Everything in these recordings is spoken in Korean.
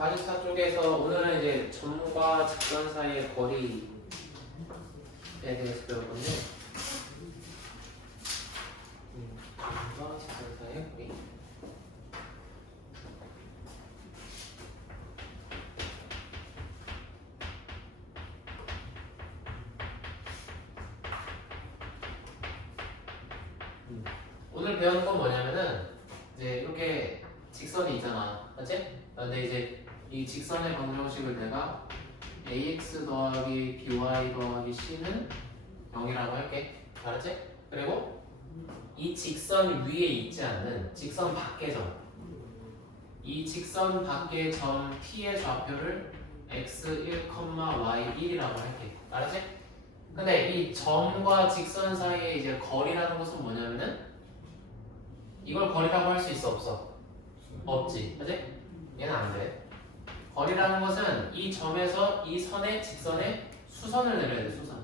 44 쪽에서 오늘은 이제 점과 직선 사이의 거리에 대해서 배웠거든요. 점과 직선 사이의 거리. 오늘 배우는 건 뭐냐면은 이제 이렇게 직선이 있잖아, 맞지? 근데 이제 이 직선의 방정식을 내가 ax 더하기 by 더하기 c는 0이라고 할게, 알았지? 그리고 이 직선 위에 있지 않는 직선 밖의 점, 이 직선 밖의 점 t의 좌표를 x1, y1이라고 할게, 알았지? 근데 이 점과 직선 사이의 이제 거리라는 것은 뭐냐면은 이걸 거리라고 할 수 있어, 없어? 없지, 그치? 얘는 안 돼. 거리라는 것은 이 점에서 이 선의 직선에 수선을 내려야 돼, 수선.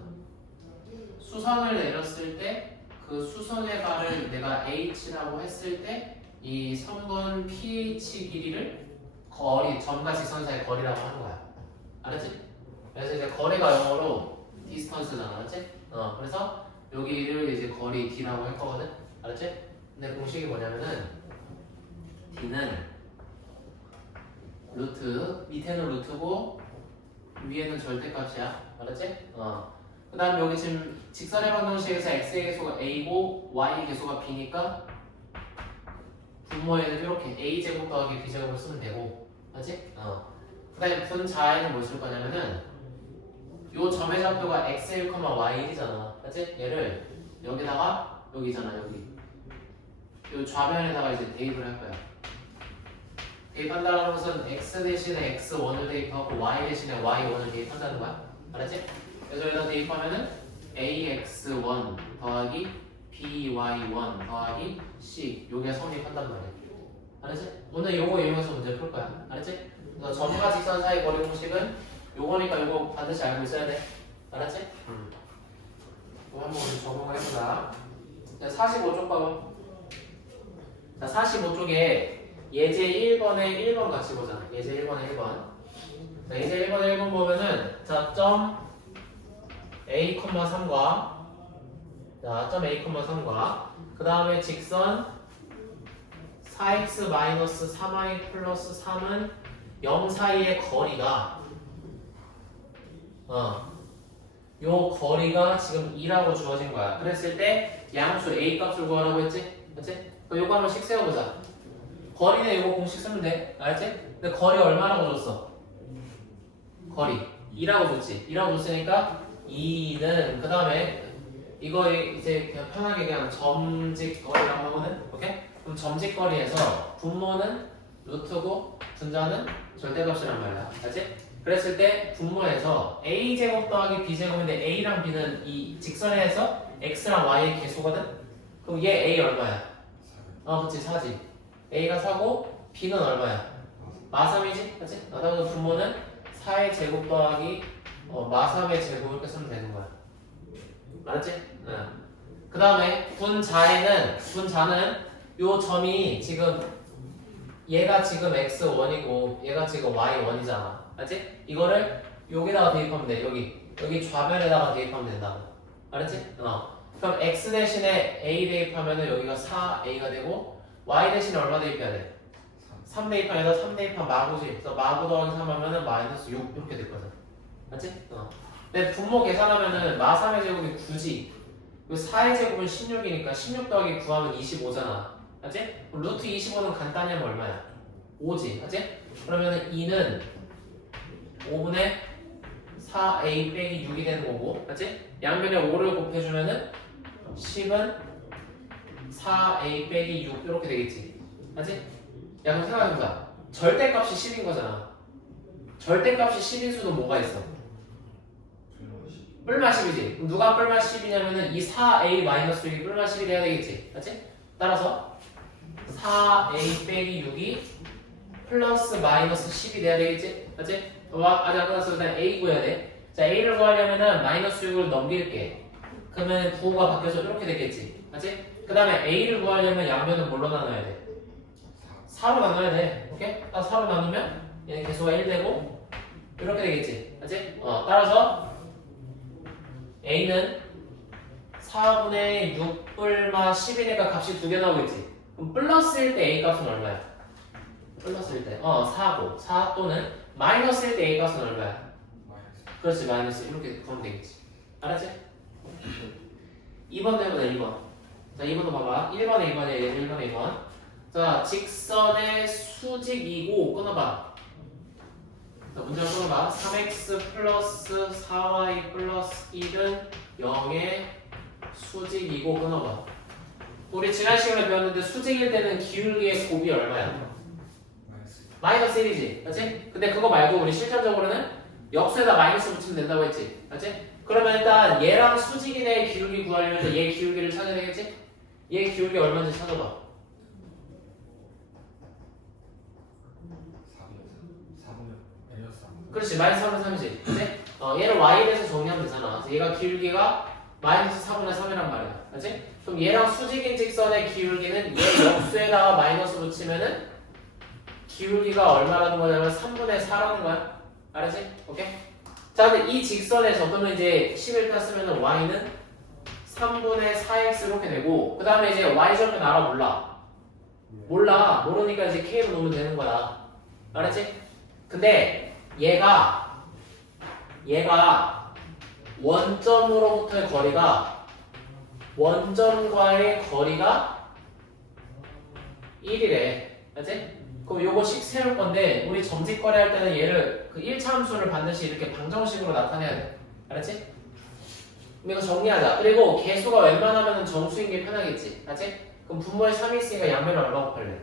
수선을 내렸을 때 그 수선의 발을 내가 h라고 했을 때 이 선분 ph 길이를 거리, 점과 직선 사이의 거리라고 하는 거야. 알았지? 그래서 이제 거리가 영어로 distance잖아, 알았지? 그래서 여기를 이제 거리 d라고 할 거거든, 알았지? 근데 공식이 뭐냐면은 d는 루트, 밑에는 루트고 위에는 절대값이야, 알았지? 그 다음 여기 지금 직선의 방정식에서 x의 개수가 a고 y의 개수가 b니까 분모에는 이렇게 a제곱 더하기 b제곱을 쓰면 되고, 알았지? 그 다음에 분자에는 뭘 쓸 거냐면은 요 점의 좌표가 x1, y1이잖아, 알았지? 얘를 여기다가 여기잖아, 여기 요 좌변에다가 이제 대입을 할 거야. 대입한다는 것은 x 대신에 x1을 대입하고 y 대신에 y1을 대입한다는 거야. 알았지? 그래서 여기다 대입하면은 ax1 더하기 by1 더하기 c 요게 성립한단 말이야. 알았지? 오늘 요거 이용해서 문제 풀 거야. 알았지? 그래서 점과 직선 사이 거리 공식은 요거니까 요거 반드시 알고 있어야 돼. 알았지? 이거 한번 우리 적용을 해보자. 자, 45쪽 봐봐. 자, 45쪽에 예제 1번에 1번 같이 보자. 예제 1번에 1번. 자, 예제 1번에 1번 보면은 자, 점 a, 3과 자, 점 a, 3과 그 다음에 직선 4x-3y 플러스 3은 0 사이의 거리가 요 거리가 지금 2라고 주어진 거야. 그랬을 때 양수 a 값을 구하라고 했지? 그치? 그럼 요거 한번 씩 세워보자. 거리는 이거 공식 쓰면 돼. 알지? 근데 거리 얼마라고 줬어? 거리 2라고 줬지. 2라고 줬으니까 2는 그 다음에 이거 이제 그냥 편하게 그냥 점직거리라고 하거든. 오케이? 그럼 점직거리에서 분모는 루트고 분자는 절대값이란 말이야. 알지? 그랬을 때 분모에서 a제곱 더하기 b제곱인데 a랑 b는 이 직선에서 x랑 y의 개수거든? 그럼 얘 a 얼마야? 그치 4지. a가 4고 b는 얼마야? 마3이지? 그치? 그래서 분모는 4의 제곱 더하기 마3의 제곱 이렇게 쓰면 되는 거야. 알았지? 그 다음에 분자는 요 점이 지금 얘가 지금 x1이고 얘가 지금 y1이잖아. 알았지? 이거를 여기다가 대입하면 돼. 여기 좌변에다가 대입하면 된다고. 알았지? 그럼 x 대신에 a 대입하면은 여기가 4a가 되고 y 대신에 얼마 대입해야 돼? 3 대입하면 3 대입하면 마구지. 그래서 마구 더하기 3 하면은 마이너스 6 이렇게 될 거잖아. 맞지? 근데 분모 계산하면은 마3의 제곱이 9지. 그 4의 제곱은 16이니까 16 더하기 9 하면 25잖아. 맞지? 루트 25는 간단히 하면 얼마야? 5지. 맞지? 그러면은 2는 5분의 4a 빼기 6이 되는 거고. 맞지? 양변에 5를 곱해주면은 10은 4a 빼기 6 이렇게 되겠지. 맞지? 야, 그럼 생각해보자. 절대값이 10인 거잖아. 절대값이 10인 수는 뭐가 있어? 뿔마 10이지. 그럼 누가 뿔마 10이냐면은 이 4a-6이 뿔마 10이 돼야 되겠지. 맞지? 따라서 4a 빼기 6이 플러스 마이너스 10이 돼야 되겠지? 맞지? 아직 안 끝났어. 일단 a 구해야 돼. 자, a를 구하려면은 마이너스 6을 넘길게. 그러면 부호가 바뀌어서 이렇게 되겠지. 맞지? 그 다음에 a를 구하려면 양변은 뭘로 나눠야 돼? 4로 나눠야 돼. 오케이? 4로 나누면 얘는 개수가 1 되고 이렇게 되겠지. 맞지? 따라서 A는 4분의 6불마 10이니까 값이 두 개 나오겠지. 그럼 플러스일 때 A 값은 얼마야? 플러스일 때 4고 4 또는 마이너스일 때 A 값은 얼마야? 그렇지, 마이너스. 이렇게 구하면 되겠지. 알았지? 2번 되보자. 2번. 자, 2번도 봐봐. 1번에 2번이야. 1번에 2번. 자, 직선의 수직이고 끊어봐. 자, 문제를 끊어봐. 3x 플러스 4y 플러스 1은 0의 수직이고 끊어봐. 우리 지난 시간에 배웠는데 수직일 때는 기울기의 곱이 얼마야? 마이너스 1이지. 맞지? 근데 그거 말고 우리 실전적으로는 역수에다 마이너스 붙이면 된다고 했지. 맞지? 그러면 일단 얘랑 수직인의 기울기 구하려면 얘 기울기를 찾아야 되겠지? 얘 기울기 얼마인지 찾아봐. 4분의 그렇지, 마이너스 3분의 3이지. 근데 얘를 y에 대해서 정리하면 되잖아. 그래서 얘가 기울기가 마이너스 4분의 3이란 말이야. 그렇지? 그럼 얘랑 수직인 직선의 기울기는 얘 역수에다가 마이너스 붙이면은 기울기가 얼마라는 거냐면 3분의 4라는 거야. 알았지? 오케이? 자, 근데 이 직선에서 그러면 이제 11타 쓰면은 y는 3분의 4x 이렇게 되고 그 다음에 이제 y절편 알아 몰라? 몰라. 모르니까 이제 k로 놓으면 되는 거야. 알았지? 근데 얘가 원점으로부터의 거리가 원점과의 거리가 1이래. 알았지? 그럼 요거씩 세울 건데 우리 점집거리 할 때는 얘를 그 1차 함수를 반드시 이렇게 방정식으로 나타내야 돼. 알았지? 그럼 이거 정리하자. 그리고 개수가 웬만하면 정수인 게 편하겠지. 알았지? 그럼 분모에 3이 있으니까 양면을 얼마 곱할래?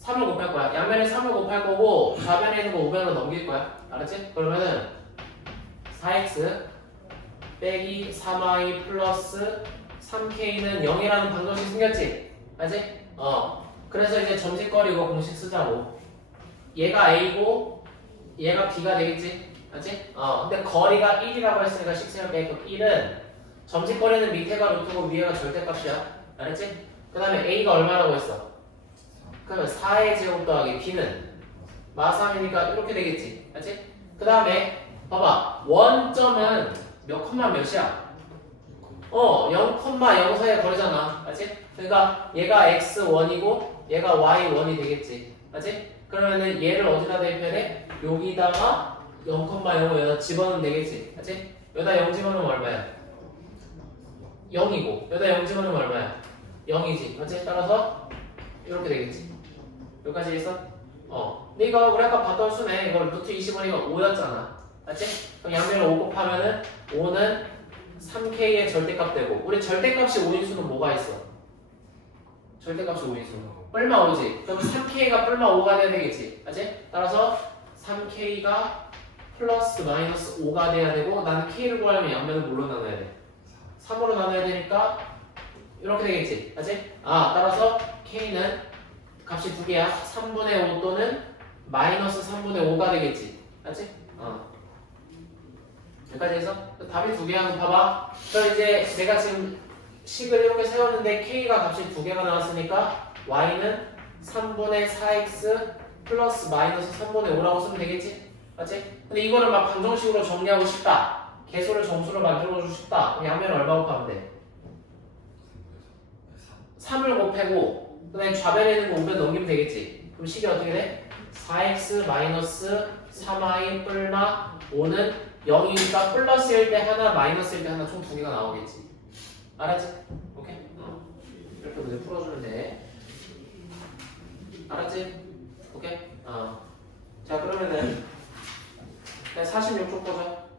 3을 곱할 거야. 양면에 3을 곱할 거고 좌변에 있는 거 우변으로 넘길 거야. 알았지? 그러면은 4x 빼기 3y 플러스 3k는 0이라는 방정식 생겼지? 알지? 그래서 이제 점집거리 이거 공식 쓰자고. 얘가 A고 얘가 B가 되겠지? 알지? 근데 거리가 1이라고 했으니까 식생을 빼고 1은 점집거리는 밑에가 루트고 위에가 절대값이야. 알았지? 그 다음에 A가 얼마라고 했어? 그러면 4의 제곱 더하기 B는 마3이니까 이렇게 되겠지. 알지? 그 다음에 봐봐. 원점은 몇 콤마 몇이야? 0,0 사이의 거리잖아. 알지? 그러니까 얘가 x1이고 얘가 y1이 되겠지. 알지? 그러면은 얘를 어디다 대입해야 돼? 여기다가 0,0을 여기다 집어넣으면 되겠지. 알지? 여기다 0 집어넣으면 얼마야? 0이고 여기다 0 집어넣으면 얼마야? 0이지. 맞지? 따라서 이렇게 되겠지. 여기까지 했어? 근데 이거 우리 아까 봤던 수네. 이거 루트 20원이가 5였잖아. 맞지? 그럼 양면을 5 곱하면은 5는 3k의 절대값 되고 우리 절대값이 5인 수는 뭐가 있어? 절대값이 5인 수 뿔마 5지. 그럼 3k가 뿔마 5가 돼야 되겠지. 맞지? 따라서 3k가 플러스 마이너스 5가 돼야 되고 나는 k를 구하려면 양면을 뭘로 나눠야 돼? 3으로 나눠야 되니까 이렇게 되겠지. 맞지? 따라서 k는 값이 두 개야. 3분의 5 또는 마이너스 3분의 5가 되겠지. 맞지? 여기까지 해서 답이 두 개야. 봐봐. 그럼 이제 내가 지금 식을 이렇게 세웠는데 k가 값이 두 개가 나왔으니까 y는 3분의 4x 플러스 마이너스 3분의 5라고 쓰면 되겠지? 맞지? 근데 이거를 막 방정식으로 정리하고 싶다. 개수를 정수로 만들어주고 싶다. 그럼 양면을 얼마 곱하면 돼? 3을 곱하고 그 다음에 좌변에 있는 거 우변 넘기면 되겠지? 그럼 식이 어떻게 돼? 4x 마이너스 3y 뿔마 5는 0이니까 플러스일 때 하나 마이너스일 때 하나 총 두 개가 나오겠지. 알았지? 오케이? 이렇게 문제 풀어주면 돼. 알았지? 오케이? 자 그러면은 46쪽 보자.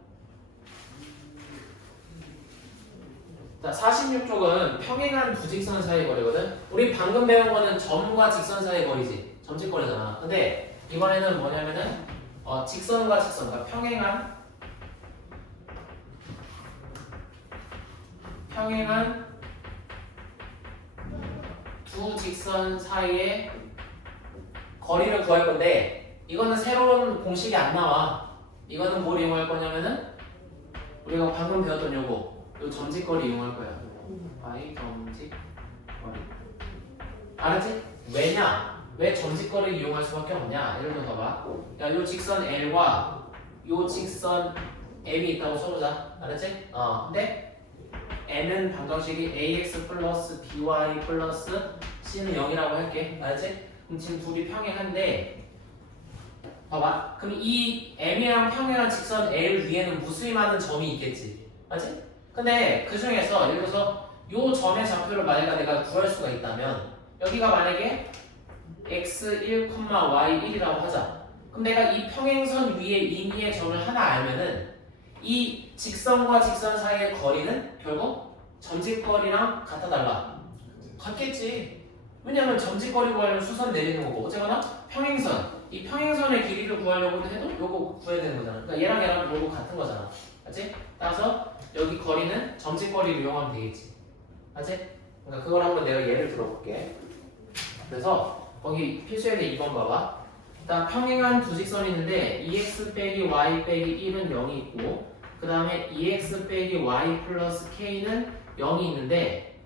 자 46쪽은 평행한 두 직선 사이의 거리거든. 우리 방금 배운 거는 점과 직선 사이의 거리지. 점직거리잖아. 근데 이번에는 뭐냐면은 직선과 직선, 그러니까 평행한 두 직선 사이의 거리를 구할 건데 이거는 새로운 공식이 안 나와. 이거는 뭘 이용할 거냐면은 우리가 방금 배웠던 요거 요 점직거리 이용할 거야. y 점직거리. 알았지? 왜 점직거리를 이용할 수밖에 없냐? 예를 들어 봐봐. 야, 요 직선 L과 요 직선 M이 있다고 써보자. 알았지? 근데 N은 방정식이 ax 플러스 by 플러스 c는 0이라고 할게. 알았지? 그럼 지금 둘이 평행한데 봐봐. 그럼 이 M이랑 평행한 직선 L 위에는 무수히 많은 점이 있겠지. 맞지? 근데 그 중에서 예를 들어서 요 점의 좌표를 만약에 내가 구할 수가 있다면 여기가 만약에 x1, y1이라고 하자. 그럼 내가 이 평행선 위에 임의의 점을 하나 알면은 이 직선과 직선 사이의 거리는 결국 점직거리랑 같아 달라. 같겠지. 왜냐면 점직거리 구하려면 수선 내리는 거고 어쨌거나 평행선 이 평행선의 길이를 구하려고 해도 요거 구해야 되는 거잖아. 그러니까 얘랑 요거 같은 거잖아. 맞지? 따라서 여기 거리는 점직거리를 이용하면 되겠지. 맞지? 그러니까 그걸 한번 내가 예를 들어볼게. 그래서 거기 필수에는 2번 봐봐. 일단 평행한 두 직선이 있는데 2x 빼기 y 빼기 1은 0이 있고 그 다음에 2x 빼기 y 플러스 k는 0이 있는데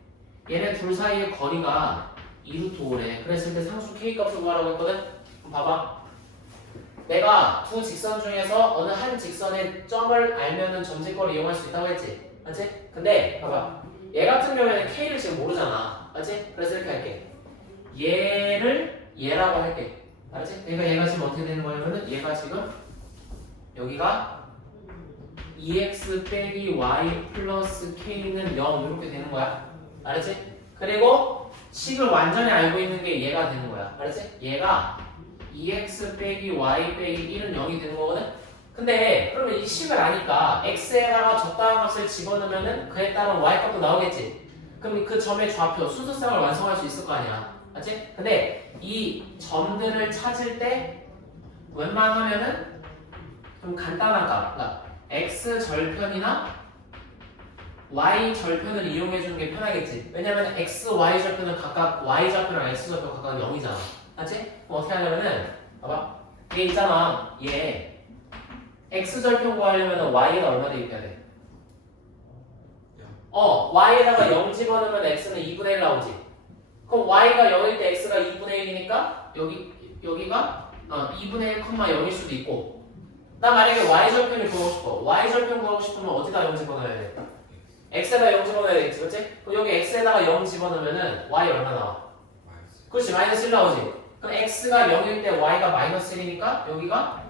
얘네 둘 사이의 거리가 2루트 5래. 그랬을 때 상수 k 값을 구하라고 했거든? 그럼 봐봐. 내가 두 직선 중에서 어느 한 직선의 점을 알면은 점직거리 이용할 수 있다고 했지? 맞지? 근데 봐봐. 얘 같은 경우에는 k를 지금 모르잖아. 맞지? 그래서 이렇게 할게. 얘를 얘라고 할게. 알았지? 그러니까 얘가 지금 어떻게 되는 거냐면은 얘가 지금 여기가 2x 빼기 y 플러스 k는 0 이렇게 되는 거야. 알았지? 그리고 식을 완전히 알고 있는 게 얘가 되는 거야. 알았지? 얘가 2x 빼기 y 빼기 1은 0이 되는 거거든? 근데 그러면 이 식을 아니까 x에다가 적당한 값을 집어넣으면은 그에 따른 y 값도 나오겠지? 그럼 그 점의 좌표, 순서쌍을 완성할 수 있을 거 아니야. 맞지? 근데 이 점들을 찾을 때 웬만하면은 좀 간단한 값, 그러니까 x 절편이나 y 절편을 이용해 주는 게 편하겠지. 왜냐면 x, y 절편은 각각 y 좌표랑 x 좌표 각각 0이잖아. 맞지? 그럼 어떻게 하냐면은 봐봐. 얘 있잖아. 얘 x 절편 구하려면 y에다 얼마 대입해야 돼? y에다가 0 집어넣으면 x는 2분의 1 나오지. 그럼 y가 0일 때 x가 2분의 1이니까 여기가 2분의 1, 0일 수도 있고 나 만약에 y절편을 구하고 싶어. y절편 구하고 싶으면 어디다 0 집어넣어야 돼? x에다 0 집어넣어야 되겠지, 그렇지? 그럼 여기 x에다가 0 집어넣으면은 y 얼마 나와? 그렇지, 마이너스 1 나오지. 그럼 x가 0일 때 y가 마이너스 1이니까 여기가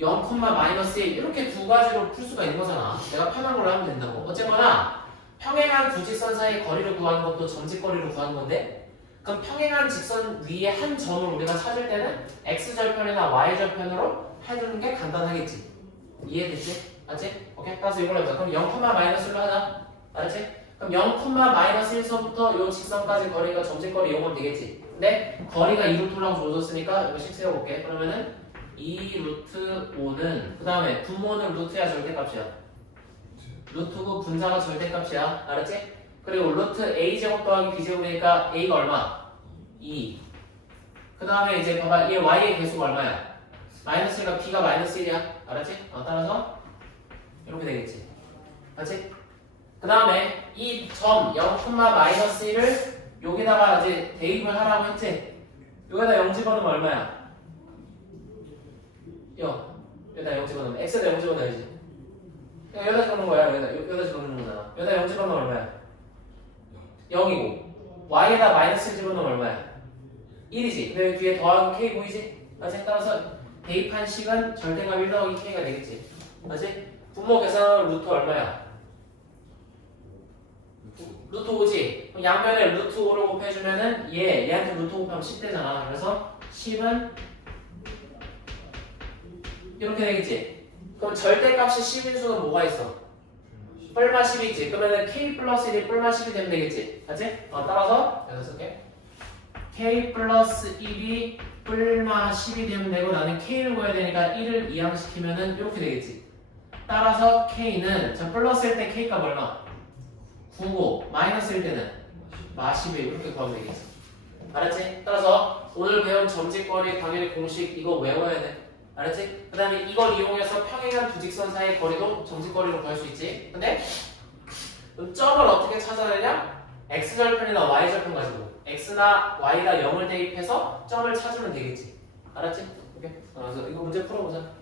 0, 마이너스 1 이렇게 두 가지로 풀 수가 있는 거잖아. 내가 편한 걸로 하면 된다고. 어쨌거나 평행한 두 직선 사이의 거리를 구하는 것도 점직거리를 구하는 건데 그럼 평행한 직선 위에 한 점을 우리가 찾을 때는 x절편이나 y절편으로 해주는 게 간단하겠지. 이해됐지? 알았지? 오케이? 따라서 이걸 해보자. 그럼 0, 마이너스 1로 하자. 알았지? 그럼 0, 마이너스 1서부터 요 직선까지 거리가 점직거리 이용하면 되겠지. 근데 거리가 2루트라고 줘줬으니까 이거 식 세워볼게. 그러면은 2루트 5는 그 다음에 분모는 루트야 절대값이야. 루트고 분자가 절대값이야. 알았지? 그리고 루트 a제곱 더하기 b제곱이니까 a가 얼마? 2. 그 다음에 이제 봐봐. 얘 y의 개수가 얼마야? 마이너스 1과 b가 마이너스 1이야. 알았지? 따라서 이렇게 되겠지. 알았지? 그 다음에 이 점 0, 마이너스 1을 여기다가 이제 대입을 하라고 했지? 여기다 0 집어넣으면 얼마야? 0. 여기다 0 집어넣으면 x에다 0 집어넣어야지. 여기다 집어넣는 거야. 여기다 집어넣는 거잖아. 여기다 0 집어넣으면 얼마야? 0이고 y에다 마이너스 1 집어넣으면 얼마야? 1이지. 근데 뒤에 더하기 k 보이지? 맞지? 따라서 대입한 식은 절대값 1 더하기 k가 되겠지. 맞지? 분모 계산하면 루트 얼마야? 루트 5지? 그럼 양면에 루트 5를 곱해주면은 얘한테 루트 곱하면 10되잖아. 그래서 10은 이렇게 되겠지? 그럼 절대값이 10인 수는 뭐가 있어? 뿔마 10이 있지. 그러면은 k 플러스 1이 뿔마 10이 되면 되겠지. 맞지? 따라서 여기서 쓸게. k 플러스 1이 뿔마 10이 되면 되고 나는 k를 구해야 되니까 1을 이항시키면은 이렇게 되겠지. 따라서 k는 자 플러스일 때 k 값 얼마? 9고 마이너스일 때는 마11 이렇게 구하면 되겠어. 알았지? 따라서 오늘 배운 점직거리 당연히 공식 이거 외워야 돼. 알았지? 그 다음에 이걸 이용해서 평행한 두 직선 사이의 거리도 점직거리로 구할 수 있지. 근데 점을 어떻게 찾아내냐? x절편이나 y절편 가지고 x나 y가 0을 대입해서 점을 찾으면 되겠지. 알았지? 오케이. 그래서 이거 문제 풀어보자.